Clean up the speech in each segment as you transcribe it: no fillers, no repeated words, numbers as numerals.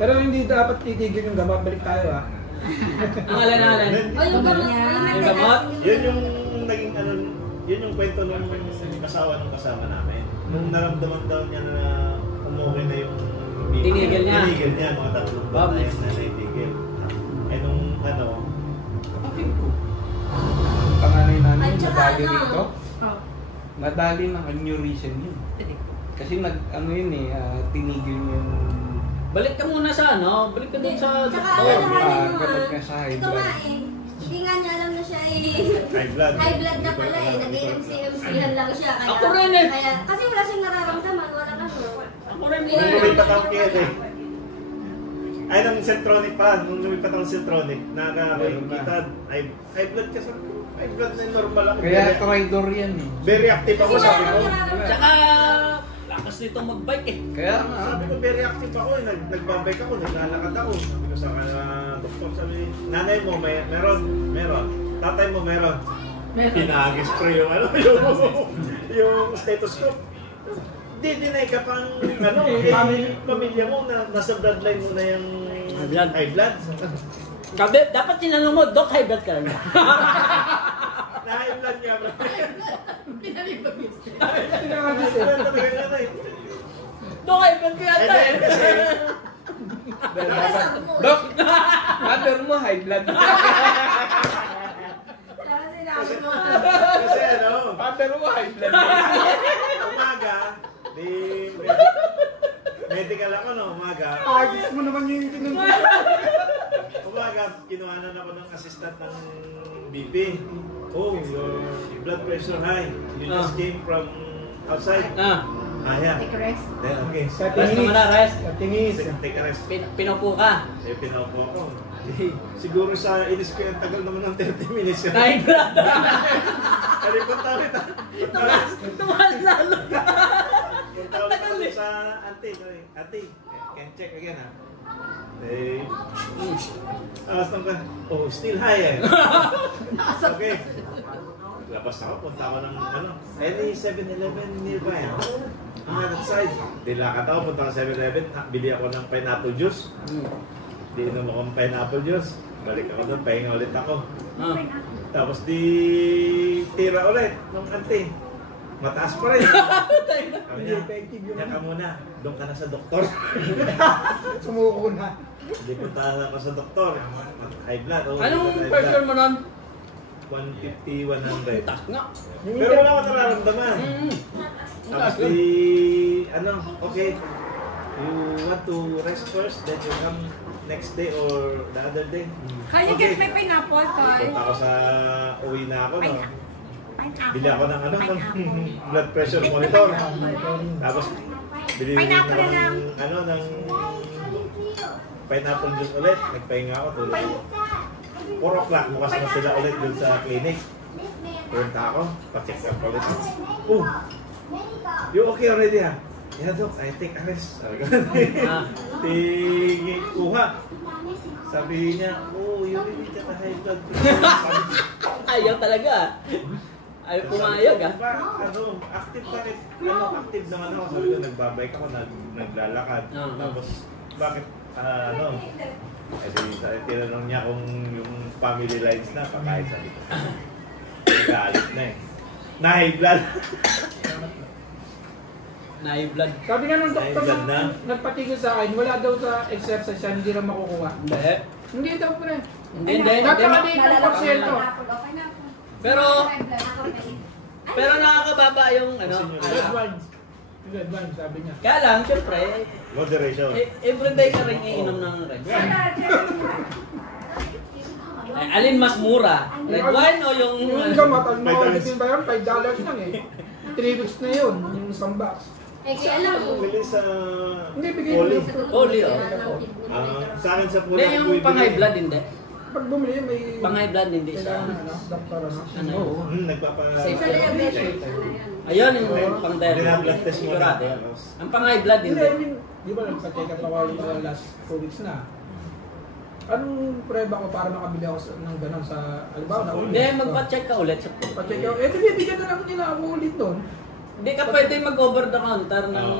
Pero hindi dapat titigil yung gamot. Balik tayo ah. Ang alin. O yung gamot. Yung gamot? Yun yung naging ano, yun yung kwento nung asawa ng kasama namin. Nung naramdaman daw niya na umuwi na yung Tinigil niya. Tinigil niya, mga tatlong buwan na yun na naitigil. Eh nung ano, Kapatid ko. Panganay namin, Ay, tsaka nadali ano? rito. Nadali ng aneurysm yun. Kasi tinigil niya yung... Balik ka muna sa ano, balik ka dun sa Tsaka doktor. alalahanin mo kapag ka sa high ito blood. nga eh. Hindi nga niya alam na siya eh. high blood. High blood na pala eh. Nag-MC-MC-han lang siya. Kaya, Ako rin eh. Kaya, kasi wala siyang nararamdaman. Wala ano. Ako rin Nung lumipat ako kaya eh. Ay, nung Centronic pa, nung lumipat ako Centronic, nakakita, high blood ka sa high blood na normal ako. Kaya tridor yan eh. Very active ako, Kasi sabi wala ko. nang nararamdaman. Tsaka, lakas nito mag-bike eh. Kaya nga. Sabi ko, very active ako eh. Nagbabike ako, naglalakad ako. Sabi ko sa doktor, sabi, nanay mo, meron. Tatay mo, meron. Pinag-spray yung ano, yung stethoscope. Di-deny ka pang, ano, pamilya mo, nasa bloodline mo na yung high blood. Dapat tinanong mo, Doc, high blood ka lang. Na-high blood nga ba? Doc, high blood ka yata eh. Dok, mother mo high blood. Kasi sinabi mo. Kasi ano, Mother mo high blood. umaga, medical ako no, umaga. Agis mo naman yung tinunod. Umaga, kinuhanan ako ng assistant ng BP. Oh, your blood pressure high. You just came from outside. Yeah. Take a rest. Okay. Rest naman na, rest. Tingis. Take a rest. Pinupo ka. Eh, pinaupo ako. Siguro sa inis ko yung tagal naman ng 30 minutes yun. High blood. Alipot tayo. Tumaas lalo. Punta ulit ako sa auntie. Auntie, can check again ha. Eh, alas nang ka. Oh, still high eh. Okay. Labas ako, punta ako ng ano, any 7-Eleven nearby ha. Ang that side. Dilakad ako, punta ako sa 7-Eleven, bili ako ng pineapple juice. Di inom ako ng pineapple juice. Balik ako doon, pahinga ulit ako. Tapos di tira ulit ng auntie. Mataas pa rin. Sabi niya, yan ka muna, doon ka na sa doktor. Sumuko na. Hindi punta ako sa doktor. High blood. Oh, Anong high pressure blood. mo nun? 150, 100. Taas nga. Pero wala ko nararamdaman. Tapos di, ano, okay. You want to rest first, then you come next day or the other day. Can you get my pineapple, Toy? Punta ako sa, uwi na ako, no? Bili ako ng ano, ng blood pressure monitor. Tapos, bili din ako ng, ano, ng pineapple juice ulit. Nagpahinga ako, tulog ako. 4 o'clock, bukas na sila ulit dun sa clinic. Punta ako, pa-check up ulit. Oh, you okay already ha? Yeah, Doc, I take a rest. Sabi ko, kuha. Sabi niya, oh, you really get a high blood pressure. Ayaw talaga. Ayaw pumayag ah. Diba, ano, active pa rin. Ano, active naman ako. Sabi ko, nagbabike ako, naglalakad. Tapos, bakit, ano, tinanong niya kung yung family lines na, pakain sabi ko. Nagalit na eh. Na-high blood. Na-high blood. Sabi nga nung doktor High blood na. nagpatigil sa akin, wala daw sa exercise yan, hindi na makukuha. Hindi. Hindi daw pre. Hindi. Napakaliit ng porsyento. Pero nakakababa yung ano. Good one, sabi niya. Kaya lang, syempre, Moderation. everyday ka rin iinom ng red wine. Alin mas mura? Red wine o yung... Yung gamot, ang makakalitin ba yun? $5 lang eh. 3 weeks na yun, yung isang box. Eh, kaya lang. Bumili sa Hindi, bigay Oli. mo. Oli, oh. Sa akin sa pula. Hindi, yung pang-high blood hindi. Pag bumili, may... Pang-high blood hindi siya. Kailangan ano, doktor ano. Ano? Oo. Nagpapa... Sa diabetes. Ayun, yung pang-diabetes. Binablood test mo na. Sigurado yun. Ang pang-high blood Hindi, hindi. I mean, di ba nagpa-check up ako yung last 2 weeks na. Anong prueba ko para makabili ako ng gano'n sa alibaw na ulit? Hindi, magpa-check ka ulit sa Pa-check up. Eh, bibigyan na lang nila ako ulit doon. Hindi ka pwede mag-over the counter ng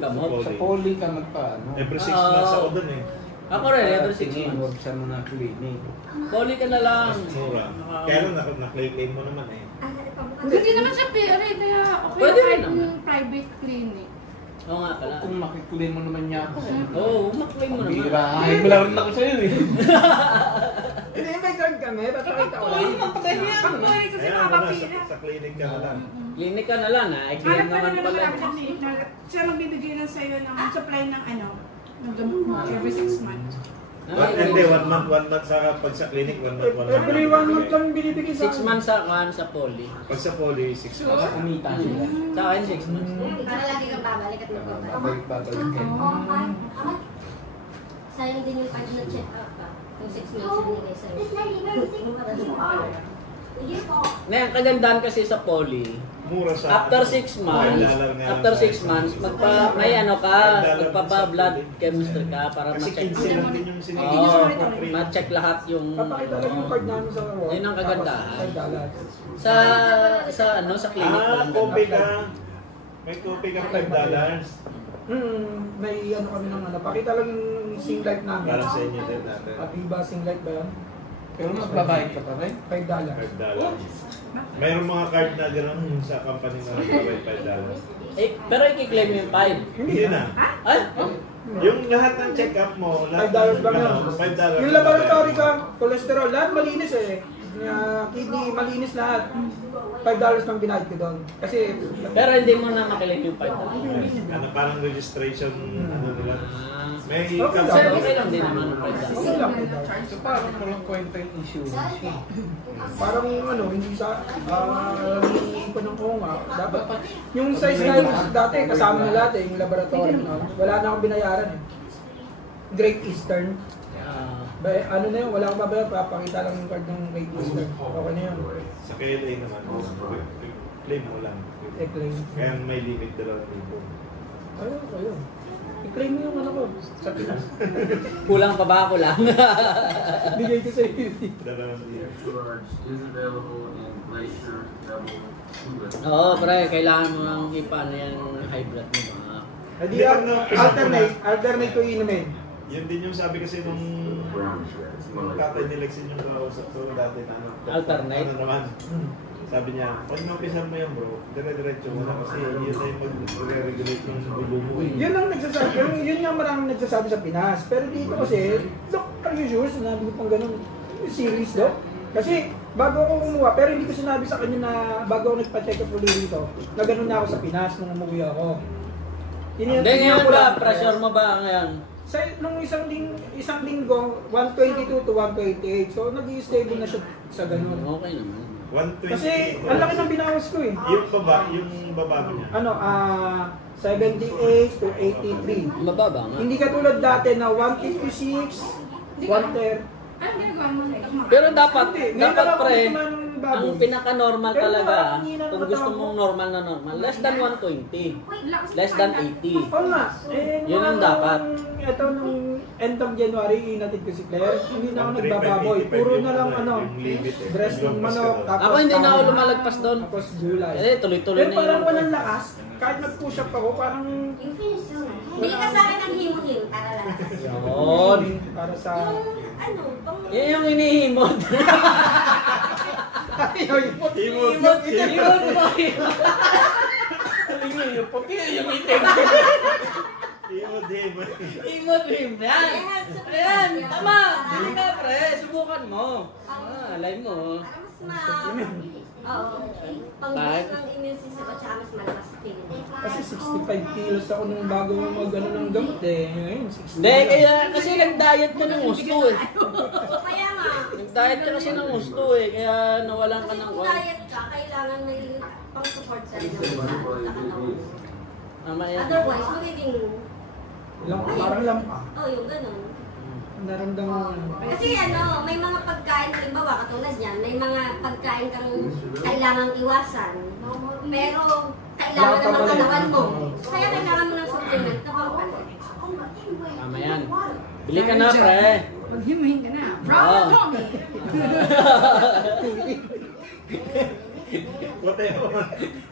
gamot. Sa Sa poly ka magpaano. Every 6 months ako dun eh. Ako rin, every 6 Tingin, months. huwag sa mga clinic. Poly ka na lang. Mas mura. Kaya lang na-claim mo naman eh. Hindi naman siya pera eh, kaya okay Pwede na rin kahit naman. yung private clinic. Oo nga pala. Kung makiklaim mo naman niya ako. Oo, maklaim mo naman. Bira, ay malawan ako sa'yo eh. Hindi, may card kami. Papakita ko lang. Ay, kasi Kaya mo na, makakapila. sa clinic ka na lang. Klinik ka na lang, ha? I-claim Hanap ka naman na pala. lang sa clinic na siya magbibigay lang sa'yo ng supply ng ng gamot mo every 6 months. Hindi, 1 month sa pag sa clinic, 1 month. Every 1 month lang binibigay sa 6 months sa poly. Pag sa poly, 6 months. Kumita sila. Sa akin, 6 months. Para lagi kang babalik at magbabalik. Babalik kayo. Sayang din yung card na check up ka. Yung 6 months na nilagay sa'yo. Na ang kagandahan kasi sa poly, Mura sa after 6 months, may ano ka, magpapa-blood chemistry ka para Kasi ma-check. 15 lang din yung sinigil Oo, sa ma-check lahat yung Papakita lang yung card namin sa work. Yun ang kagandahan. $5. sa clinic pa lang. copy ka. May copy ka $5. May ano kami ng ano. Pakita lang yung sing light namin. Parang sa inyo din natin. Aviva sing light ba yan? Pero magbabayad ka pa rin. $5. $5. Mayroong mga card na gano'n sa company na nagbabay $5. Pero i-claim yung 5. Hindi na. Ay? Yung lahat ng check-up mo, lahat $5 lang yan. $5. Yung laboratory ka, cholesterol, lahat malinis eh. Kidney, malinis lahat. $5 lang binayad ko doon. Kasi, Pero hindi mo na makilig yung 5. Ano, parang registration, ano nila. May Okay Sir, lang. okay lang din naman ang 5. okay lang $5. So parang walang kwenta yung insurance eh. Parang ano, hindi sa, hinihingi ko ng oo nga. Dapat, yung size na yung dati, kasama na lahat eh, yung laboratory. No? Wala na akong binayaran eh. Great Eastern. Ano na yun, wala akong babayar, papakita lang yung card ng Great Eastern. Okay na yun. Sa KLA naman, claim mo lang. I-claim. Kaya may limit 2,000. Ayun. I-claim mo yung ano ko sa Pinas. Kulang pa ba? Kulang. Bigay ko sa iyo. 2,000. Storage is available in Glacier Double Tulip. Oo, pre, kailangan mo ang ipaano yan high blood mo mga. Hindi alternate ko inumin. Yun din yung sabi kasi nung Brown sugar. It's more like tatay ni Lexin yung kausap ko dati na ano. Alternate? Ano naman. Sabi niya, pag napisan mo yan bro, dire-diretso mo na kasi yun na yung mag-regulate yung dulo mo eh. Yun ang nagsasabi, yun yung maraming nagsasabi sa Pinas. Pero dito kasi, Doc, are you sure? Sinabi ko pang ganun. Serious, Doc? Kasi bago ako kumuha, pero hindi ko sinabi sa kanya na bago ako nagpa-check up ulit dito, na ganun na ako sa Pinas nung umuwi ako. Hindi ngayon ba, pressure mo ba ngayon? Sa nung isang linggo, 122 to 128. So nag-i-stable na siya sa ganun. Okay naman. 120. Kasi ang laki ng binawas ko eh. Yung baba mo niya. Ano, 78 to 83. Mababa nga. Hindi katulad dati na 156, 130. Anong ginagawa mo na ito? Pero dapat Ngayon lang ako pre, kumain ng baboy. ang pinaka-normal Pero talaga, parang hina ng kung gusto katawan mong ko. normal na normal, less than 120. Less than 80. Oo nga. Yun ang dapat. Ito nung end of January, inatid ko si Claire. Hindi na ako nagbababoy. Puro na lang ano, breast ng manok. Tapos Ako hindi na ako tama. lumalagpas doon. Tapos gulay. Kasi tuloy-tuloy Pero na parang yun. walang lakas. Kahit nag-push up ako, parang... Hindi ka sa akin ang himo-himo para lang. Yun. Para sa... Ano, pang... Yan yung inihimod. Himot. Himod mo. Yung itim. Himod rim. Yan. Ayan, tama. Hindi ka pre, subukan mo. Alay mo. Para mas Oo. Pang-boost ng immune system at saka mas malakas sa feeling. Kasi 65 kilos ako nung bago mag-ano ng gamot eh. Ngayon, 60 Hindi, kaya kasi nag-diet ka ng gusto eh. Kaya nga, Nag-diet ka kasi ng gusto eh, kaya nawalan ka kasi ng kung diet ka, kailangan may pang-support sa katawan. Tama yan. Otherwise, magiging... Parang lampa. yung ganun. Naramdaman mo. Kasi may mga pagkain, halimbawa katulad yan, may mga pagkain kang kailangang iwasan. Pero kailangan naman katawan mo. Kaya kailangan mo ng supplement na pang Tama yan. Bili ka na, pre. Maghimahin ka na. Oo. From Tommy! Puti mo.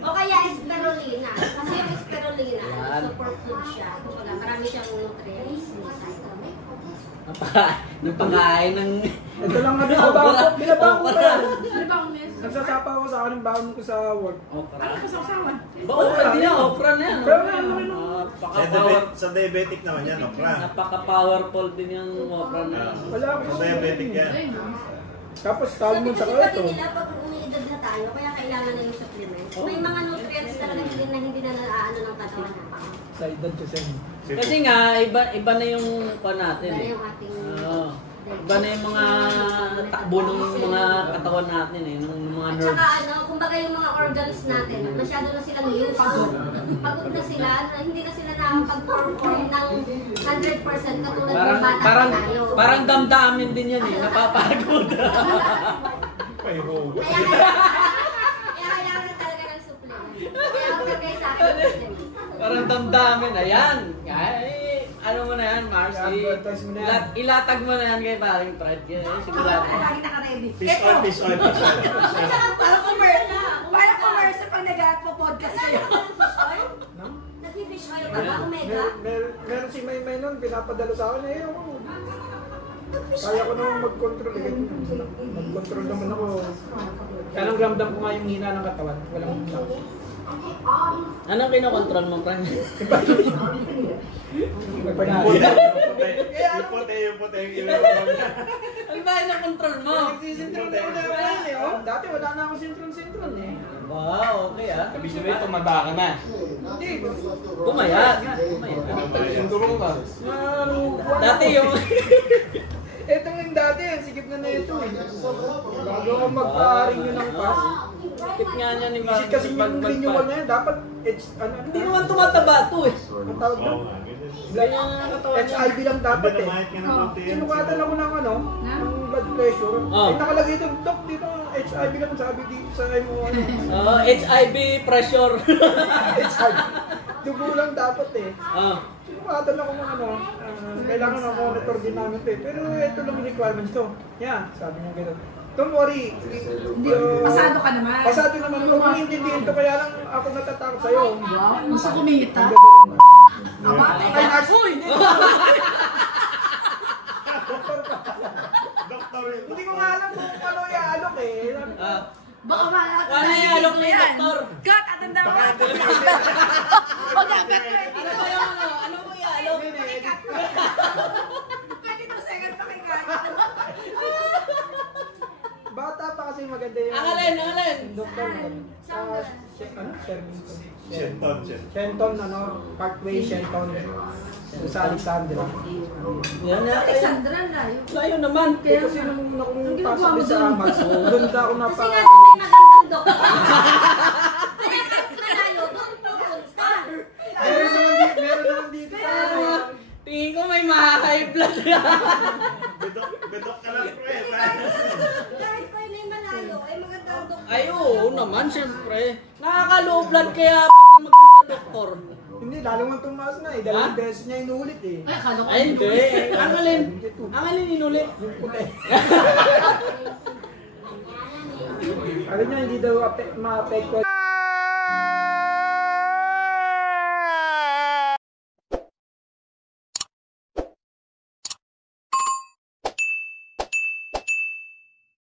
O kaya spirulina. Kasi yung spirulina, Yan. superfood siya. Kumbaga, marami siyang nutrients. Napakain ng... Ito lang na binabago ko yan. Ano ba ang miss? Nagsasapa ako sa akin ng baon ko sa work. Okra. Ano ka sa usawan? Ba, okra din yan. Okra na yan. Pero ano naman yung... Sa diabetic naman yan, okra. Napaka-powerful din yung okra na yan. Wala ako. Sa diabetic yan. Tapos tawag mo sa Kasi pati ito. nila, pag umiidad na tayo, kaya kailangan na yung supplements. May mga nutrients talaga hindi na naaano ng katawan natin. Sa edad kasi. Kasi nga, iba na yung pa natin Kaya eh. yung ating... Oo. Iba na yung mga takbo ng mga katawan natin eh. Ng mga At saka nerves. ano, kumbaga yung mga organs natin, masyado na silang used. Pagod na sila, hindi na sila nakapag-perform ng 100% katulad ng bata Parang, pa tayo. parang damdamin din yan eh. Napapagod. May hugot. Kaya kailangan na talaga ng supplement. Kaya ako nagay sa akin ng supplement. Parang damdamin. Ayan. Ay, ano mo na yan, Mars? I-advertise mo na yan. Ilatag mo na yan kay paring Fred. Kaya sigurado. Lagi naka-ready. Fish oil, fish oil, fish oil. At saka Parang commercial pag nag-podcast kayo. No? nag-fish oil ka ba, Omega? Meron si May nun, pinapadala sa akin eh. Ako. Kaya ko naman mag-control eh. Mag-control naman ako. Kaya nang ramdam ko nga yung hina ng katawan. Walang hina. Anong kinokontrol mo, Frank? Pag Yung puti yung ilo. Ano ba yung control mo? nagsisintron na ako yan eh. Oh. Dati wala na akong sintron-sintron eh. Wow, okay ah. Sabi sabihin, tumaba ka na. Hindi. Pumayat. Pumayat. Sinturong ka. Dati yung... Etong yung dati, sikip na ito eh. Bago ako magpa-ring yun ng pass. Tip nga niya ni Isip kasi yung renewal na yun, dapat Hindi naman tumataba to eh. ang tawag doon. Ganyan ang katawan niya. HIV lang dapat eh. Binamahit ka ng puti. Sinukatan ako ng ano, ng blood pressure. Oh. Ay nakalagay doon, Dok, di ba HIV lang sabi dito sa mo ano. HIV pressure. HIV. Dugo lang dapat eh. Ah. Sinukatan ako ng ano, kailangan na monitor din namin ito eh. Pero ito lang yung requirements ko. Yan, sabi niya gano'n. Don't worry. Pasado ka naman. Pasado naman. Huwag mong intindihin to, kaya lang ako natatakot sa'yo. Wow, gusto kumita. Aba, Ay, nako! Hindi ko Doktor yun. Hindi ko nga alam kung ano i-alok eh. Sabi ko, Ah. baka malaki. Ano yung alok ni doktor? Cut, atanda mo. Huwag na, bet 20. Ano ba yung ano? Ano mo ialok? Pwede 2 seconds pakikat. Bata pa kasi maganda yung... Ang alin? Doktor maganda. Ano? Shenton. Shenton, ano? Parkway Shenton. Sa Alexandra. Yan na. Alexandra, layo. Layo naman. Eh, kasi nung pasok ko sa Amax, doon ka ako Kasi napa... nga doon may magandang doktor. Kaya kahit malayo, doon pupunta. Meron naman dito sa ano. Tingin ko may ma-high blood. Bedok ka lang, pre. Kahit pa may malayo, ay magandang doktor. Ay, oo naman, syempre. Nakaka-low blood kaya pagka maganda doktor. Hindi, lalong ang tumaas na eh. Dalawang Ha? beses niya inulit eh. Ay, akala ko. Ay, hindi. Ang alin? Ang alin inulit? Yung puti. Alam niya, hindi daw ma-apekto